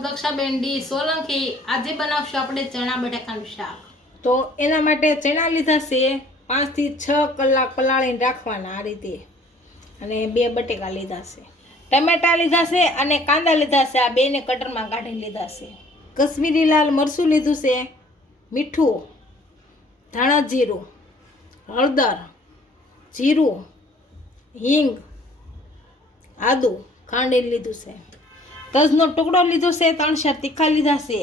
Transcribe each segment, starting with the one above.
હું દક્ષાબેન ડી સોલંકી. આજે બનાવશું આપણે ચણા બટાકાનું શાક. તો એના માટે ચણા લીધા છે 5 થી 6 કલાક પલાળીને રાખવાના આ રીતે, અને 2 બટેકા લીધા છે, ટમેટા લીધા છે અને કાંદા લીધા છે. આ બેને કટરમાં કાઢી લીધા છે. કશ્મીરી લાલ મરચું લીધું છે, મીઠું, ધાણા જીરું, હળદર, જીરું, હિંગ, આદુ ખાંડી લીધું છે. તજનો ટુકડો લીધો છે, 3-4 તીખા લીધા છે,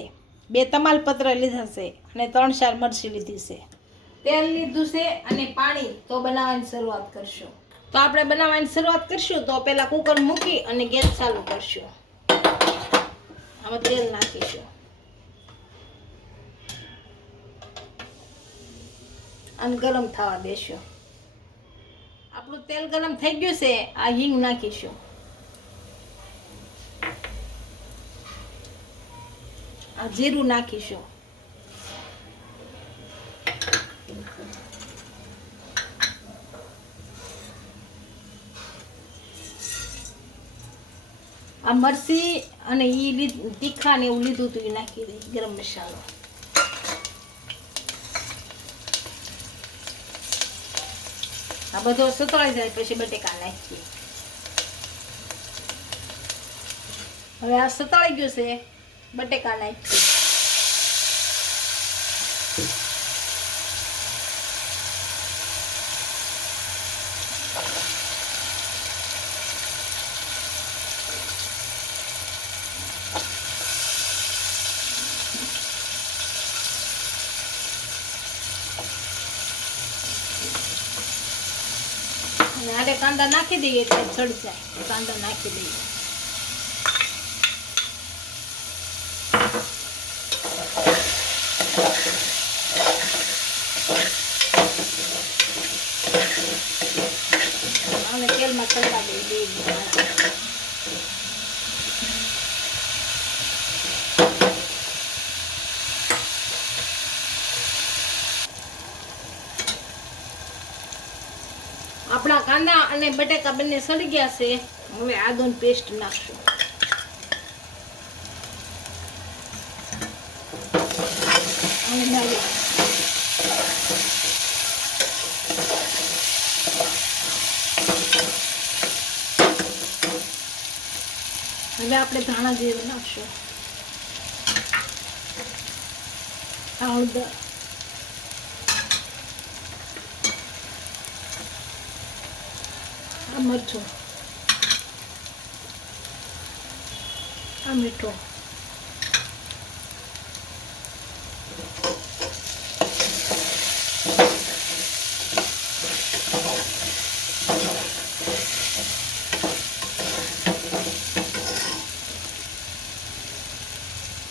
2 તમાલપત્ર લીધા છે અને 3-4 મરચી લીધી છે. તેલ લીધું છે અને પાણી. તો બનાવવાની શરૂઆત કરશું. તો આપણે બનાવવાની શરૂઆત કરશું. તો પહેલા કુકર મૂકી અને ગેસ ચાલુ કરશું. આમાં તેલ નાખીશું અને ગરમ થવા દેશું. આપણું તેલ ગરમ થઈ ગયું છે. આ હિંગ નાખીશું. આ જીરું નાખીશું. આ મરચી અને તીખા ને એવું લીધું હતું એ નાખી દઈ. ગરમ મસાલો. આ બધો સતળાઈ જાય પછી બટેકા નાખીએ. હવે આ સતળાઈ ગયું છે, બટેકા નાખીએ. અને આડે કાંદા નાખી દઈએ એટલે ચડી જાય. કાંદા નાખી દઈએ. અને તેલમાં ચડવા દઈએ. આપણા કાંદા અને બટેકા બંને સડી ગયા છે. હવે આદુની પેસ્ટ નાખશું. હવે આપણે ધાણા જીરું નાખશું. હળદર, આ મરચું, આ મીઠું,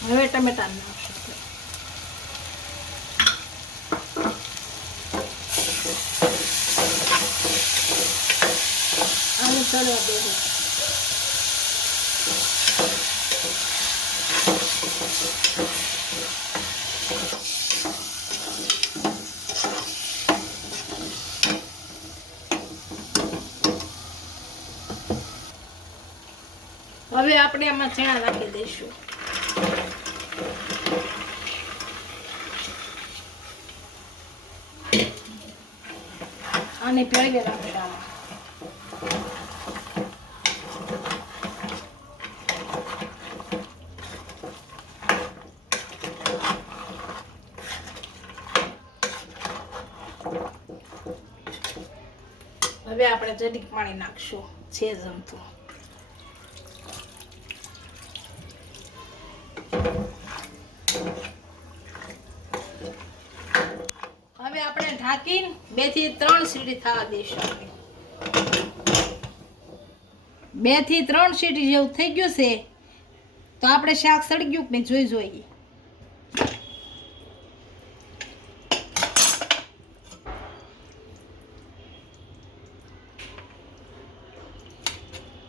હવે ટમેટા નાખશું. આને ચડવા દેવું. હવે આપણે આમાં ચણા નાખી દઈશું. અને ભેળવી રાખશું. હવે આપણે જરીક પાણી નાખશું, છે જમતું. હવે આપણે ઢાંકીને 2 થી 3 સીટી થવા દઈશું. 2 થી 3 સીટી જેવું થઈ ગયું છે. તો આપણે શાક સળી ગયું કે જોઈ જોઈએ.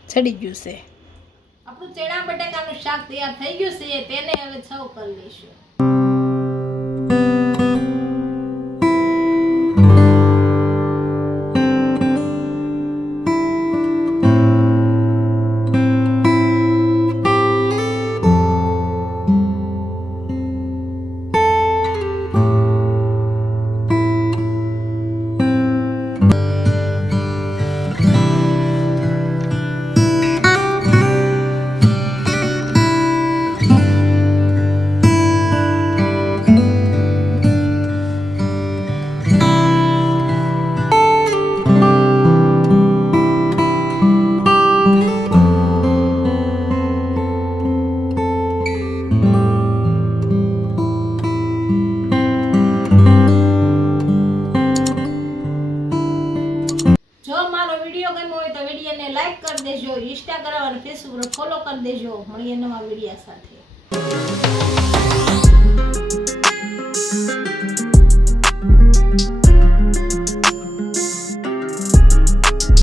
ચડી ગયું છે. આપણું ચણા બટાકાનું શાક તૈયાર થઈ ગયું છે. તેને હવે સર્વ કરી લઈશું. હોય તો વિડીયોને લાઈક કરી દેજો, ઇન્સ્ટાગ્રામ અને ફેસબુક પર ફોલો કરી દેજો. મળીએ નવા વિડીયો સાથે.